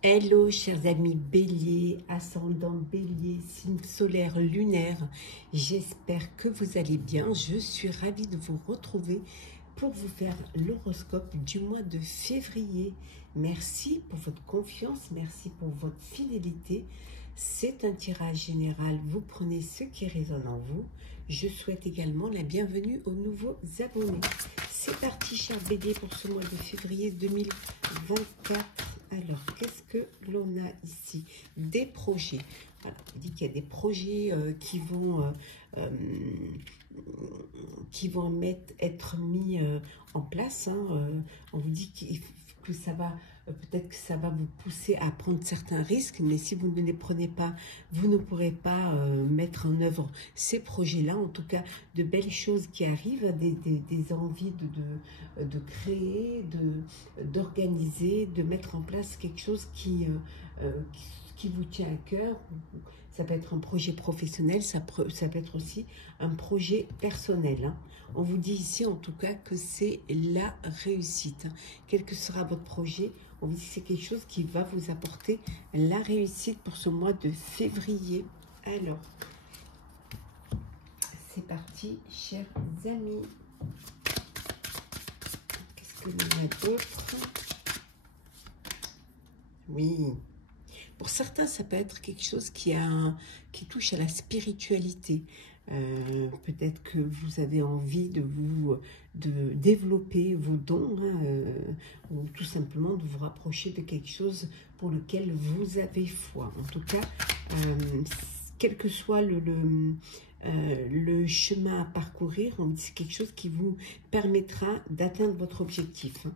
Hello chers amis bélier, ascendant bélier, signe solaire lunaire, j'espère que vous allez bien. Je suis ravie de vous retrouver pour vous faire l'horoscope du mois de février. Merci pour votre confiance, merci pour votre fidélité. C'est un tirage général, vous prenez ce qui résonne en vous. Je souhaite également la bienvenue aux nouveaux abonnés. C'est parti chers bélier pour ce mois de février 2024. Alors, qu'est-ce que l'on a ici? Des projets. Voilà, on dit qu'il y a des projets qui vont être mis en place. On vous dit que ça va, peut-être que ça va vous pousser à prendre certains risques, mais si vous ne les prenez pas, vous ne pourrez pas mettre en œuvre ces projets-là. En tout cas, de belles choses qui arrivent, des envies de créer, d'organiser, de mettre en place quelque chose qui vous tient à cœur. Ça peut être un projet professionnel, ça peut être aussi un projet personnel. On vous dit ici en tout cas que c'est la réussite. Quel que sera votre projet, on vous dit que c'est quelque chose qui va vous apporter la réussite pour ce mois de février. Alors, c'est parti, chers amis. Qu'est-ce que l'on a d'autre? Oui. Pour certains, ça peut être quelque chose qui touche à la spiritualité. Peut-être que vous avez envie de développer vos dons, ou tout simplement de vous rapprocher de quelque chose pour lequel vous avez foi. En tout cas, quel que soit le chemin à parcourir, c'est quelque chose qui vous permettra d'atteindre votre objectif.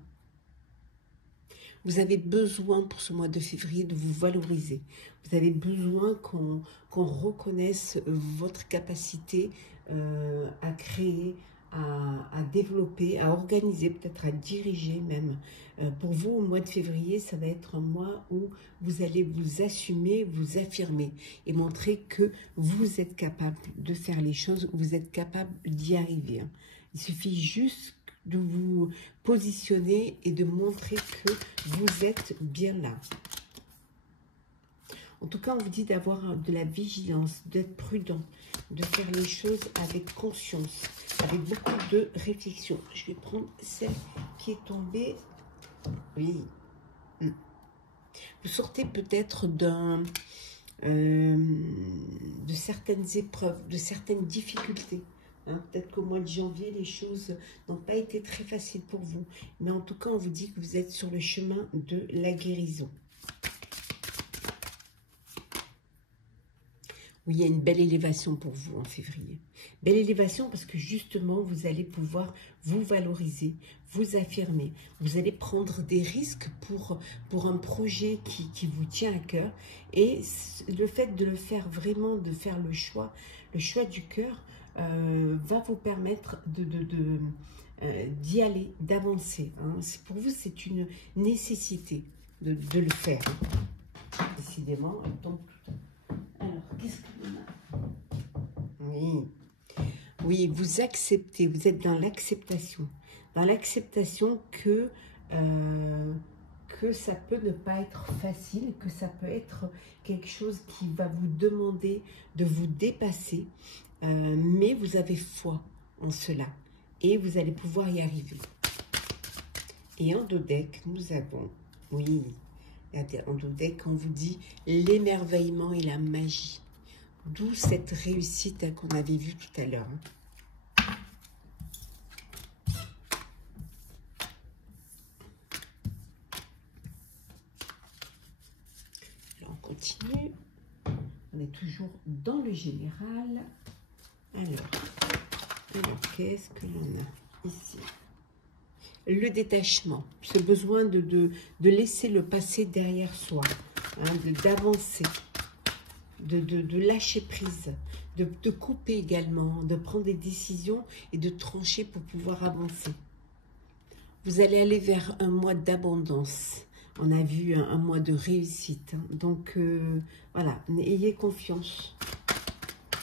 Vous avez besoin pour ce mois de février de vous valoriser. Vous avez besoin qu'on reconnaisse votre capacité à créer, à développer, à organiser, peut-être à diriger même. Pour vous, au mois de février, ça va être un mois où vous allez vous assumer, vous affirmer et montrer que vous êtes capable de faire les choses, vous êtes capable d'y arriver. Il suffit juste de vous positionner et de montrer que vous êtes bien là. En tout cas, on vous dit d'avoir de la vigilance, d'être prudent, de faire les choses avec conscience, avec beaucoup de réflexion. Je vais prendre celle qui est tombée. Oui. Vous sortez peut-être de certaines épreuves, de certaines difficultés. Peut-être qu'au mois de janvier, les choses n'ont pas été très faciles pour vous. Mais en tout cas, on vous dit que vous êtes sur le chemin de la guérison. Oui, il y a une belle élévation pour vous en février. Belle élévation parce que justement, vous allez pouvoir vous valoriser, vous affirmer. Vous allez prendre des risques pour un projet qui vous tient à cœur. Et le fait de le faire vraiment, de faire le choix du cœur, va vous permettre d'y aller, d'avancer. Pour vous, c'est une nécessité de le faire. Décidément, donc. Alors, qu'est-ce que l'on a? Oui. Oui, vous acceptez, vous êtes dans l'acceptation. Dans l'acceptation que ça peut ne pas être facile, que ça peut être quelque chose qui va vous demander de vous dépasser, mais vous avez foi en cela et vous allez pouvoir y arriver. Et en dos deck, nous avons, oui, en dos deck, on vous dit l'émerveillement et la magie. D'où cette réussite qu'on avait vue tout à l'heure. Alors, on continue. On est toujours dans le général. Alors qu'est-ce que l'on a ici? Le détachement, ce besoin de laisser le passé derrière soi, d'avancer, de lâcher prise, de couper également, de prendre des décisions et de trancher pour pouvoir avancer. Vous allez aller vers un mois d'abondance. On a vu un mois de réussite. Donc, voilà, ayez confiance.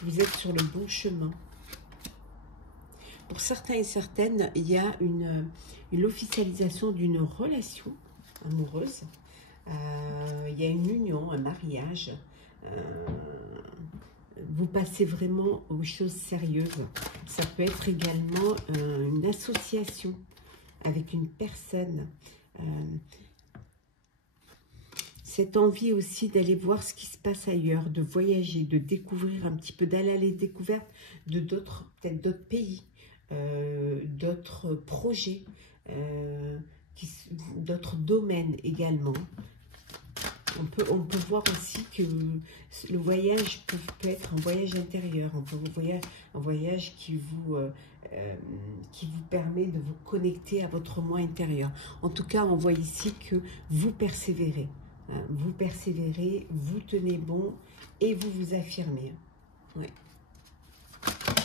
Vous êtes sur le bon chemin. Pour certains et certaines, il y a une officialisation d'une relation amoureuse Il y a une union, un mariage. Vous passez vraiment aux choses sérieuses. Ça peut être également une association avec une personne. Cette envie aussi d'aller voir ce qui se passe ailleurs, de voyager, de découvrir un petit peu, d'aller à la découverte de d'autres, peut-être d'autres pays, d'autres projets, d'autres domaines également. On peut voir aussi que le voyage peut être un voyage intérieur, un voyage qui vous permet de vous connecter à votre moi intérieur. En tout cas, on voit ici que vous persévérez. Hein, vous persévérez, vous tenez bon et vous vous affirmez. Ouais.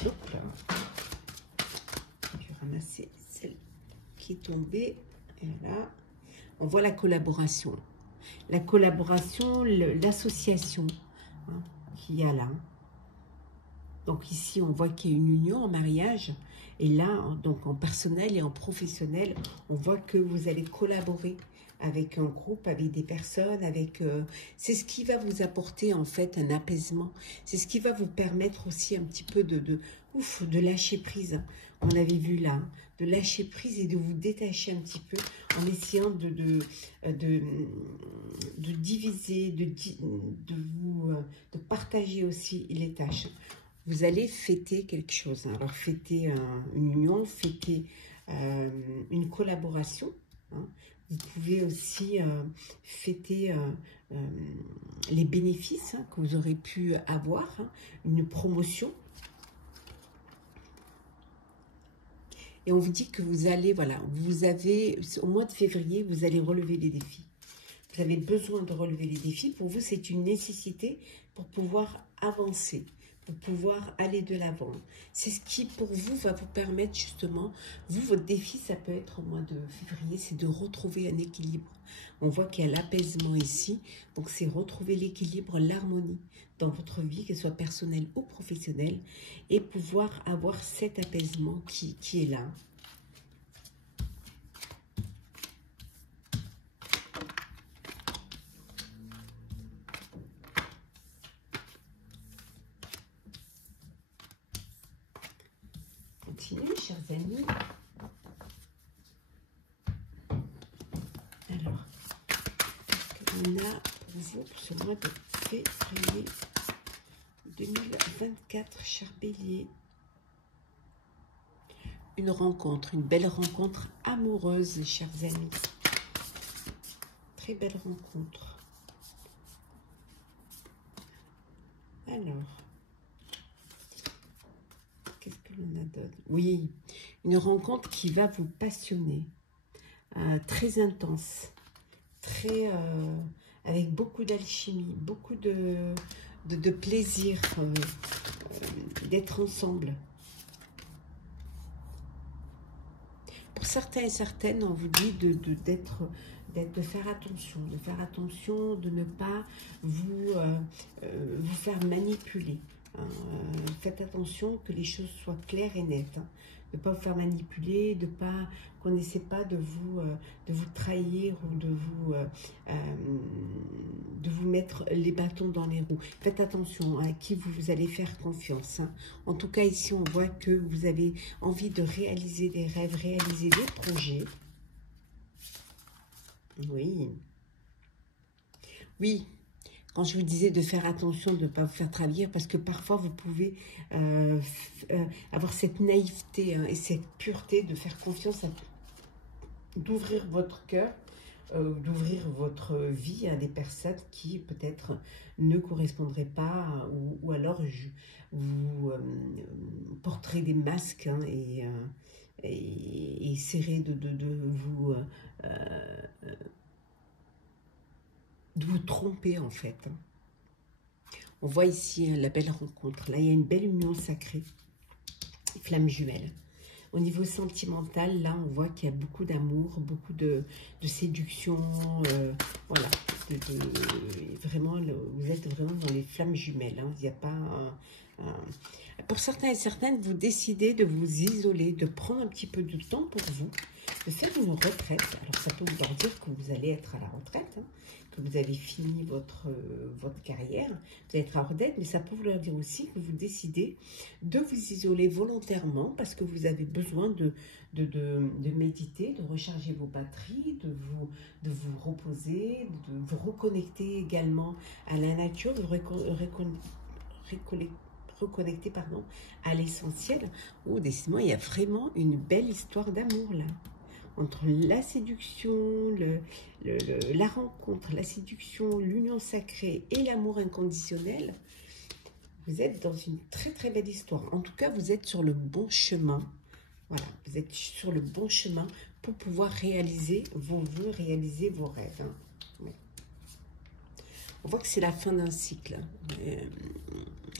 Hop là. Je vais ramasser celle qui est tombée. Et là, on voit la collaboration. La collaboration, l'association hein, qu'il y a là. Donc ici, on voit qu'il y a une union en mariage. Et là, donc en personnel et en professionnel, on voit que vous allez collaborer avec un groupe, avec des personnes, avec... c'est ce qui va vous apporter en fait un apaisement. C'est ce qui va vous permettre aussi un petit peu de lâcher prise. On avait vu là, de lâcher prise et de vous détacher un petit peu en essayant de diviser, de partager aussi les tâches. Vous allez fêter quelque chose. Alors fêter une union, fêter une collaboration. Hein. Vous pouvez aussi fêter les bénéfices que vous aurez pu avoir, hein, une promotion. Et on vous dit que vous allez, voilà, vous avez, au mois de février, vous allez relever les défis. Vous avez besoin de relever les défis. Pour vous, c'est une nécessité pour pouvoir avancer, pour pouvoir aller de l'avant. C'est ce qui, pour vous, va vous permettre justement, vous, votre défi, ça peut être au mois de février, c'est de retrouver un équilibre. On voit qu'il y a l'apaisement ici, donc c'est retrouver l'équilibre, l'harmonie dans votre vie, qu'elle soit personnelle ou professionnelle, et pouvoir avoir cet apaisement qui est là. Continue, chers amis. Alors, qu'est-ce qu'on a pour vous pour ce mois de février 2024, cher Bélier? Une rencontre, une belle rencontre amoureuse, chers amis. Très belle rencontre. Alors, qu'est-ce que l'on a d'autre? Oui, une rencontre qui va vous passionner, très intense, très avec beaucoup d'alchimie, beaucoup de plaisir d'être ensemble. Pour certains et certaines, on vous dit de faire attention, de ne pas vous faire manipuler. Hein. Faites attention que les choses soient claires et nettes. Hein. De ne pas vous faire manipuler, qu'on n'essaie pas de vous trahir ou de vous mettre les bâtons dans les roues. Faites attention à qui vous allez faire confiance. Hein. En tout cas, ici, on voit que vous avez envie de réaliser des rêves, réaliser des projets. Oui. Oui. Quand je vous disais de faire attention, de ne pas vous faire trahir, parce que parfois vous pouvez avoir cette naïveté hein, et cette pureté de faire confiance, d'ouvrir votre cœur, d'ouvrir votre vie à des personnes qui peut-être ne correspondraient pas, ou alors vous porterez des masques hein, et essaierez de vous tromper en fait. On voit ici hein, la belle rencontre. Là, il y a une belle union sacrée. Flamme jumelle. Au niveau sentimental, là, on voit qu'il y a beaucoup d'amour, beaucoup de séduction. Voilà. Vraiment, vous êtes vraiment dans les flammes jumelles. Hein. Il n'y a pas Pour certains et certaines, vous décidez de vous isoler, de prendre un petit peu de temps pour vous, de faire une retraite. Alors, ça peut vouloir dire que vous allez être à la retraite, hein, que vous avez fini votre carrière, vous allez être à la retraite, mais ça peut vouloir dire aussi que vous décidez de vous isoler volontairement parce que vous avez besoin de méditer, de recharger vos batteries, de vous reposer, de vous reconnecter également à la nature, de reconnecter à l'essentiel. Oh, décidément, il y a vraiment une belle histoire d'amour là. Entre la séduction, la rencontre, la séduction, l'union sacrée et l'amour inconditionnel, vous êtes dans une très très belle histoire. En tout cas, vous êtes sur le bon chemin. Voilà, vous êtes sur le bon chemin pour pouvoir réaliser vos vœux, réaliser vos rêves. Hein. Oui. On voit que c'est la fin d'un cycle.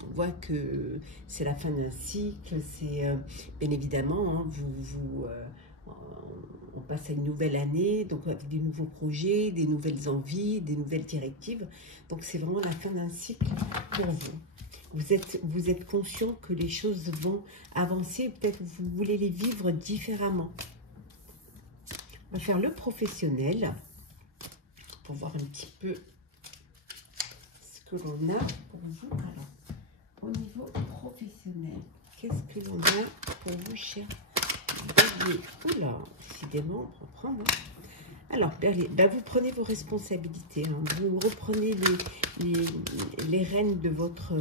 On voit que c'est la fin d'un cycle. C'est bien évidemment, hein, on passe à une nouvelle année, donc avec des nouveaux projets, des nouvelles envies, des nouvelles directives. Donc c'est vraiment la fin d'un cycle pour vous. Vous êtes conscient que les choses vont avancer, peut-être que vous voulez les vivre différemment. On va faire le professionnel pour voir un petit peu ce que l'on a pour vous. Alors, au niveau professionnel, qu'est-ce que l'on a pour vous, cher Bélier? Oula, décidément, on reprend. Hein. Alors, Bélier, vous prenez vos responsabilités. Hein. Vous reprenez les rênes de votre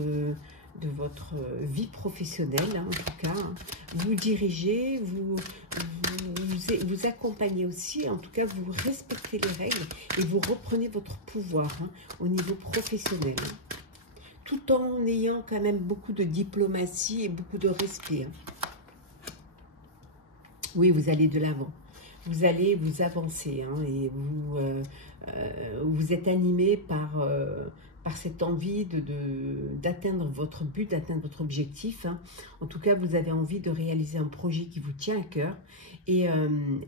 vie professionnelle, hein, en tout cas. Hein. Vous dirigez, vous accompagnez aussi. En tout cas, vous respectez les règles et vous reprenez votre pouvoir, hein, au niveau professionnel. Hein. Tout en ayant quand même beaucoup de diplomatie et beaucoup de respect. Hein. Oui, vous allez de l'avant. Vous allez vous avancer, hein, et vous êtes animé par cette envie d'atteindre votre but, d'atteindre votre objectif. Hein. En tout cas, vous avez envie de réaliser un projet qui vous tient à cœur et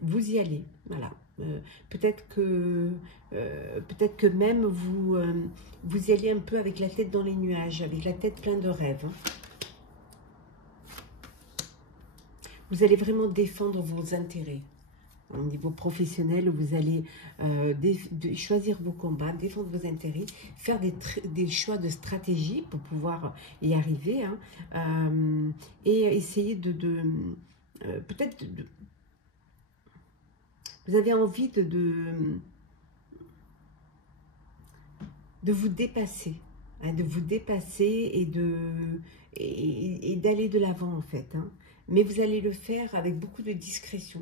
vous y allez. Voilà. Peut-être que même vous y allez un peu avec la tête dans les nuages, avec la tête pleine de rêves. Hein. Vous allez vraiment défendre vos intérêts. Au niveau professionnel, vous allez choisir vos combats, défendre vos intérêts, faire des choix de stratégie pour pouvoir y arriver, hein, et essayer peut-être vous avez envie de vous dépasser, hein, de vous dépasser et d'aller de l'avant en fait, hein. Mais vous allez le faire avec beaucoup de discrétion.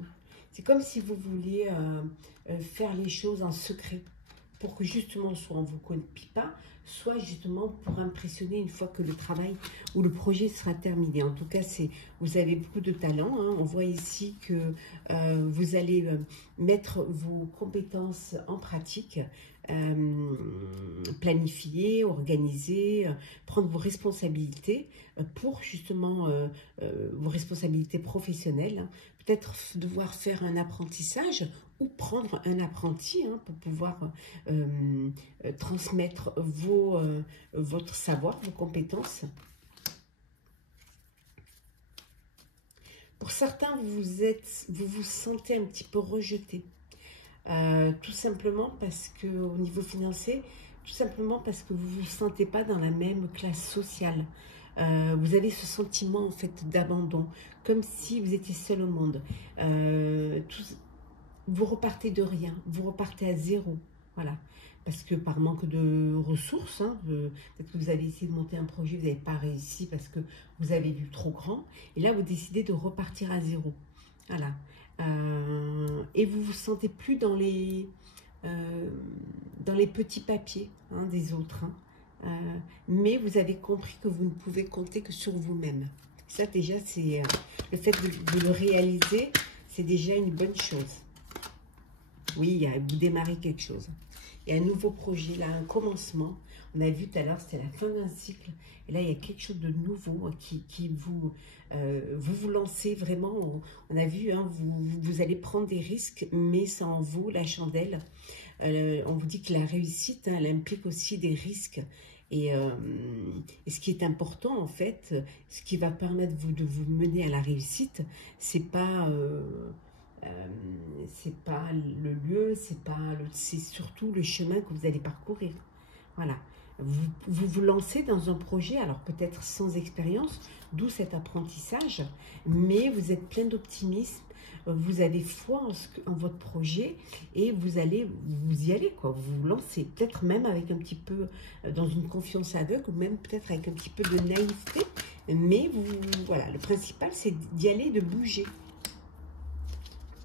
C'est comme si vous vouliez faire les choses en secret pour que justement soit on ne vous copie pas, soit justement pour impressionner une fois que le travail ou le projet sera terminé. En tout cas, vous avez beaucoup de talent. Hein. On voit ici que vous allez mettre vos compétences en pratique, planifier, organiser, prendre vos responsabilités pour justement vos responsabilités professionnelles. Hein. Peut-être devoir faire un apprentissage ou prendre un apprenti, hein, pour pouvoir transmettre votre savoir, vos compétences. Pour certains, vous vous sentez un petit peu rejeté. Tout simplement parce que au niveau financier, tout simplement parce que vous ne vous sentez pas dans la même classe sociale. Vous avez ce sentiment en fait d'abandon, comme si vous étiez seul au monde. Vous repartez de rien, vous repartez à zéro, voilà. Parce que par manque de ressources, hein, peut-être que vous avez essayé de monter un projet, vous n'avez pas réussi parce que vous avez vu trop grand. Et là, vous décidez de repartir à zéro, voilà. Et vous vous sentez plus dans les petits papiers, hein, des autres, hein. Mais vous avez compris que vous ne pouvez compter que sur vous-même. Ça déjà, c'est le fait de le réaliser, c'est déjà une bonne chose. Oui, vous démarrez quelque chose. Il y a un nouveau projet, là, un commencement. On a vu tout à l'heure, c'était la fin d'un cycle. Et là, il y a quelque chose de nouveau qui vous lancez vraiment. On a vu, hein, vous allez prendre des risques, mais ça en vaut la chandelle. On vous dit que la réussite, hein, elle implique aussi des risques. Et ce qui est important, en fait, ce qui va permettre de vous mener à la réussite, c'est pas le lieu, c'est surtout le chemin que vous allez parcourir. Voilà. Vous lancez dans un projet, alors peut-être sans expérience, d'où cet apprentissage, mais vous êtes plein d'optimisme, vous avez foi en votre projet et vous y allez, quoi. Vous vous lancez, peut-être même avec un petit peu, dans une confiance aveugle, ou même peut-être avec un petit peu de naïveté, mais voilà, le principal c'est d'y aller, de bouger.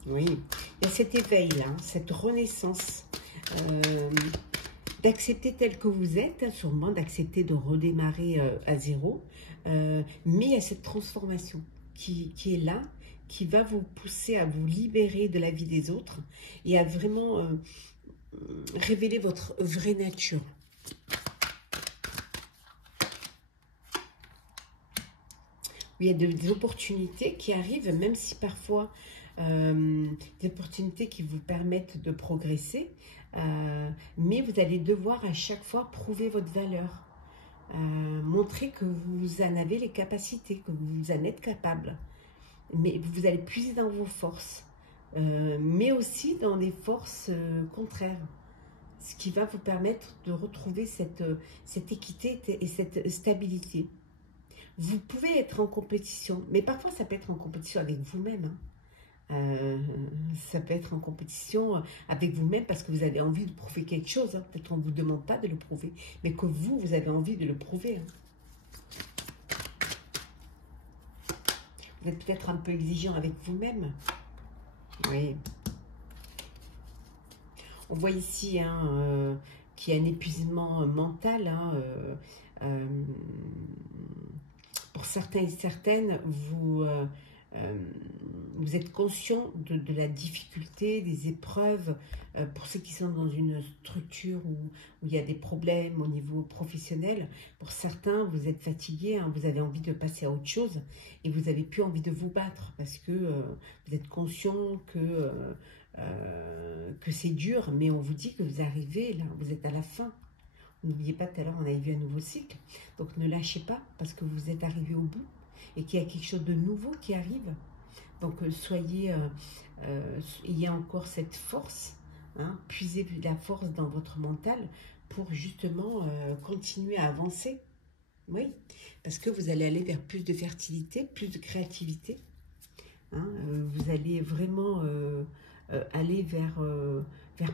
Oui, il y a cet éveil-là, cette renaissance, d'accepter tel que vous êtes, hein, sûrement d'accepter de redémarrer à zéro, mais il y a cette transformation qui est là, qui va vous pousser à vous libérer de la vie des autres et à vraiment révéler votre vraie nature. Il y a des opportunités qui arrivent, même si parfois des opportunités qui vous permettent de progresser, mais vous allez devoir à chaque fois prouver votre valeur, montrer que vous en avez les capacités, que vous en êtes capable. Mais vous allez puiser dans vos forces, mais aussi dans les forces contraires, ce qui va vous permettre de retrouver cette équité et cette stabilité. Vous pouvez être en compétition, mais parfois ça peut être en compétition avec vous-même, hein. Ça peut être en compétition avec vous-même parce que vous avez envie de prouver quelque chose, hein. Peut-être qu'on ne vous demande pas de le prouver, mais que vous avez envie de le prouver, hein. Vous êtes peut-être un peu exigeant avec vous-même. Oui. On voit ici hein, qu'il y a un épuisement mental. Hein, pour certains et certaines, vous êtes conscient de la difficulté, des épreuves. Pour ceux qui sont dans une structure où il y a des problèmes au niveau professionnel, pour certains, vous êtes fatigué, hein, vous avez envie de passer à autre chose et vous n'avez plus envie de vous battre parce que vous êtes conscient que c'est dur, mais on vous dit que vous arrivez, là, vous êtes à la fin. N'oubliez pas, tout à l'heure, on a vu un nouveau cycle. Donc, ne lâchez pas parce que vous êtes arrivé au bout et qu'il y a quelque chose de nouveau qui arrive. Donc, ayez encore cette force, hein, puisez la force dans votre mental pour justement continuer à avancer. Oui, parce que vous allez aller vers plus de fertilité, plus de créativité. Hein, vous allez vraiment aller vers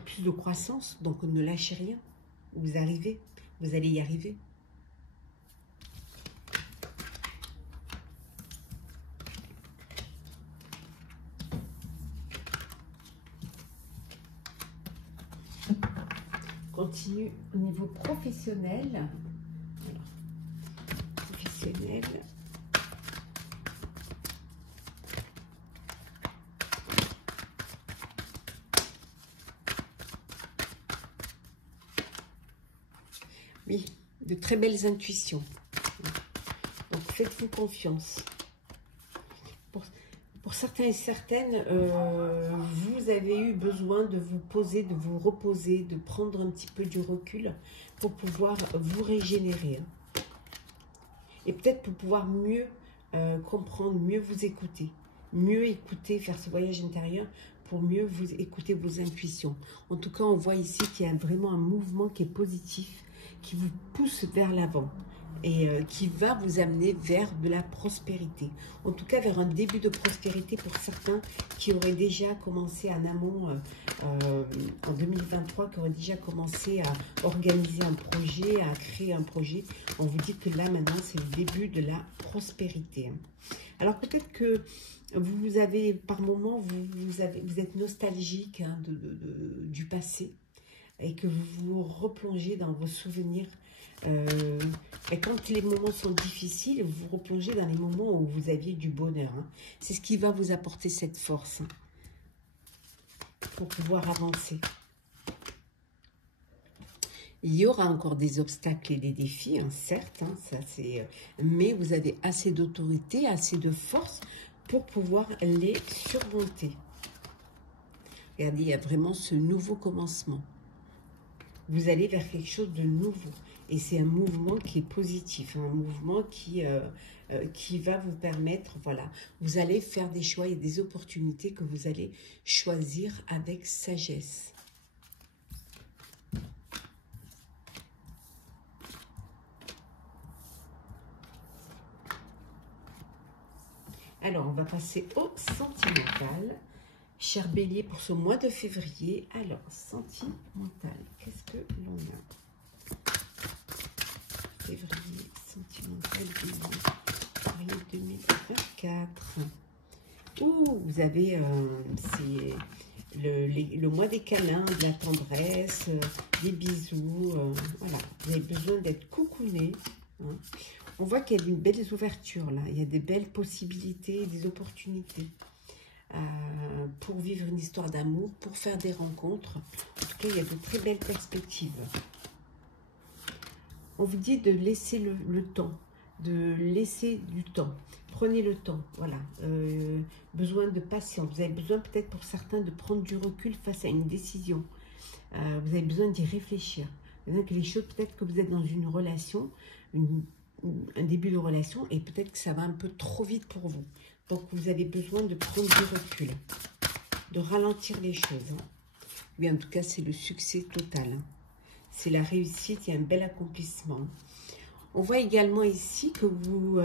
plus de croissance. Donc, ne lâchez rien. Vous arrivez, vous allez y arriver. Continue au niveau professionnel. Professionnel. Oui, de très belles intuitions. Donc, faites-vous confiance. Pour certains et certaines, vous avez eu besoin de vous poser, de vous reposer, de prendre un petit peu du recul pour pouvoir vous régénérer. Et peut-être pour pouvoir mieux comprendre, mieux vous écouter. Mieux écouter, faire ce voyage intérieur pour mieux vous écouter vos intuitions. En tout cas, on voit ici qu'il y a vraiment un mouvement qui est positif, qui vous pousse vers l'avant et qui va vous amener vers de la prospérité. En tout cas, vers un début de prospérité pour certains qui auraient déjà commencé en amont en 2023, qui auraient déjà commencé à organiser un projet, à créer un projet. On vous dit que là, maintenant, c'est le début de la prospérité. Alors, peut-être que vous avez, par moments, vous êtes nostalgique hein, du passé et que vous vous replongez dans vos souvenirs. Et quand les moments sont difficiles, vous vous replongez dans les moments où vous aviez du bonheur. Hein. C'est ce qui va vous apporter cette force hein, pour pouvoir avancer. Il y aura encore des obstacles et des défis, hein, certes, hein, ça mais vous avez assez d'autorité, assez de force pour pouvoir les surmonter. Regardez, il y a vraiment ce nouveau commencement. vous allez vers quelque chose de nouveau. Et c'est un mouvement qui est positif, un mouvement qui va vous permettre, voilà, vous allez faire des choix et des opportunités que vous allez choisir avec sagesse. Alors, on va passer au sentimental. Cher Bélier, pour ce mois de février. Alors, sentimental, qu'est-ce que l'on a? Février, sentimental, février 2024. Ouh, vous avez, c'est le mois des câlins, de la tendresse, des bisous. Voilà, vous avez besoin d'être coucouné. Hein. On voit qu'il y a une belle ouverture là, il y a des belles possibilités, des opportunités pour vivre une histoire d'amour, pour faire des rencontres. En tout cas, il y a de très belles perspectives. On vous dit de laisser le temps, de laisser du temps. Prenez le temps, voilà. Besoin de patience. Vous avez besoin peut-être pour certains de prendre du recul face à une décision. Vous avez besoin d'y réfléchir. Que les choses, peut-être que vous êtes dans une relation, un début de relation, et peut-être que ça va un peu trop vite pour vous. Donc, vous avez besoin de prendre du recul, de ralentir les choses. Hein. Oui, en tout cas, c'est le succès total. Hein. C'est la réussite, il y a un bel accomplissement. On voit également ici que vous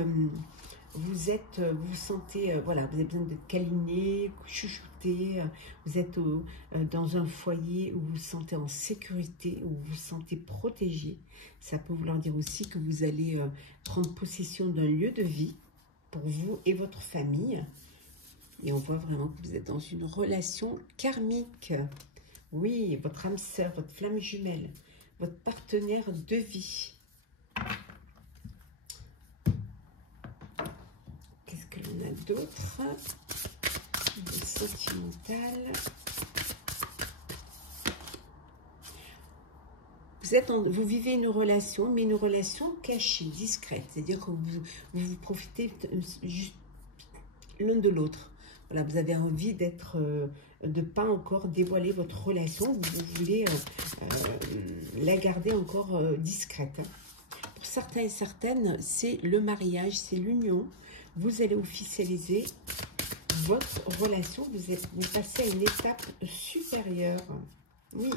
sentez, voilà, vous avez besoin d'être câliné, chouchouté, vous êtes dans un foyer où vous vous sentez en sécurité, où vous vous sentez protégé. Ça peut vouloir dire aussi que vous allez prendre possession d'un lieu de vie pour vous et votre famille. Et on voit vraiment que vous êtes dans une relation karmique. Oui, votre âme sœur, votre flamme jumelle, votre partenaire de vie. Qu'est-ce que l'on a d'autre? Le sentimental. Vous vivez une relation, mais une relation cachée, discrète. C'est-à-dire que vous profitez juste l'un de l'autre. Voilà, vous avez envie d'être, de ne pas encore dévoiler votre relation. Vous voulez la garder encore discrète. Pour certains et certaines, c'est le mariage, c'est l'union. Vous allez officialiser votre relation. Vous passez à une étape supérieure. Oui.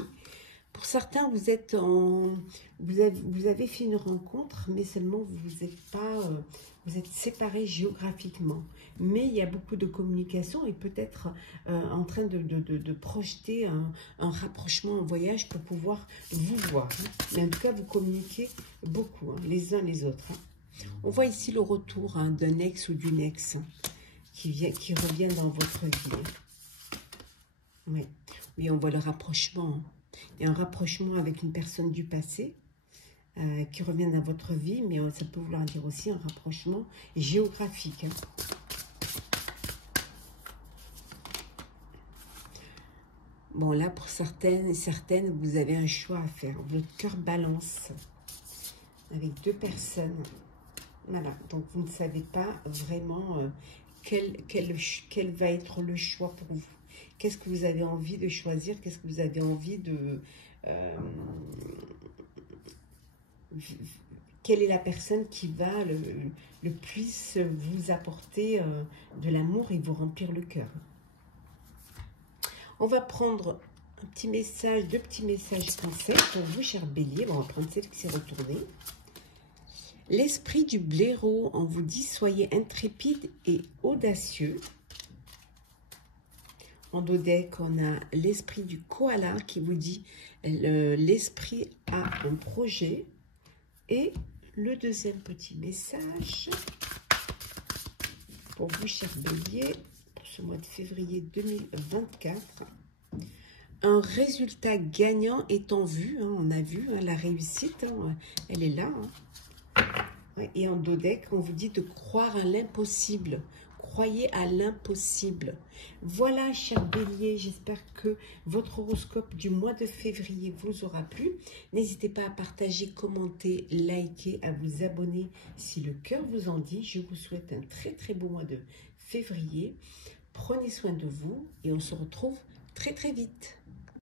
Pour certains, vous avez fait une rencontre, mais seulement vous êtes pas, vous êtes séparés géographiquement. Mais il y a beaucoup de communication et peut-être en train de projeter un rapprochement en voyage pour pouvoir vous voir. Hein. Mais en tout cas, vous communiquez beaucoup, hein, les uns les autres. Hein. On voit ici le retour hein, d'un ex ou d'une ex hein, qui revient dans votre vie. Hein. Oui. Oui, on voit le rapprochement. Hein. Il y a un rapprochement avec une personne du passé qui revient dans votre vie, mais ça peut vouloir dire aussi un rapprochement géographique. Hein. Bon, là, pour certaines et certaines, vous avez un choix à faire. Votre cœur balance avec deux personnes. Voilà, donc vous ne savez pas vraiment quel va être le choix pour vous. Qu'est-ce que vous avez envie de choisir? Qu'est-ce que vous avez envie de... quelle est la personne qui va le plus vous apporter de l'amour et vous remplir le cœur? On va prendre un petit message, deux petits messages conseils pour vous, cher Bélier. On va prendre celle qui s'est retournée. L'esprit du blaireau, on vous dit, soyez intrépide et audacieux. En dos deck, on a l'esprit du koala qui vous dit l'esprit a un projet. Et le deuxième petit message pour vous, cher Bélier, pour ce mois de février 2024. Un résultat gagnant est en vue. Hein, on a vu hein, la réussite, hein, elle est là. Hein. Ouais, et en dos deck, on vous dit de croire à l'impossible. Croyez à l'impossible. Voilà, cher Bélier, j'espère que votre horoscope du mois de février vous aura plu. N'hésitez pas à partager, commenter, liker, à vous abonner si le cœur vous en dit. Je vous souhaite un très très beau mois de février. Prenez soin de vous et on se retrouve très très vite.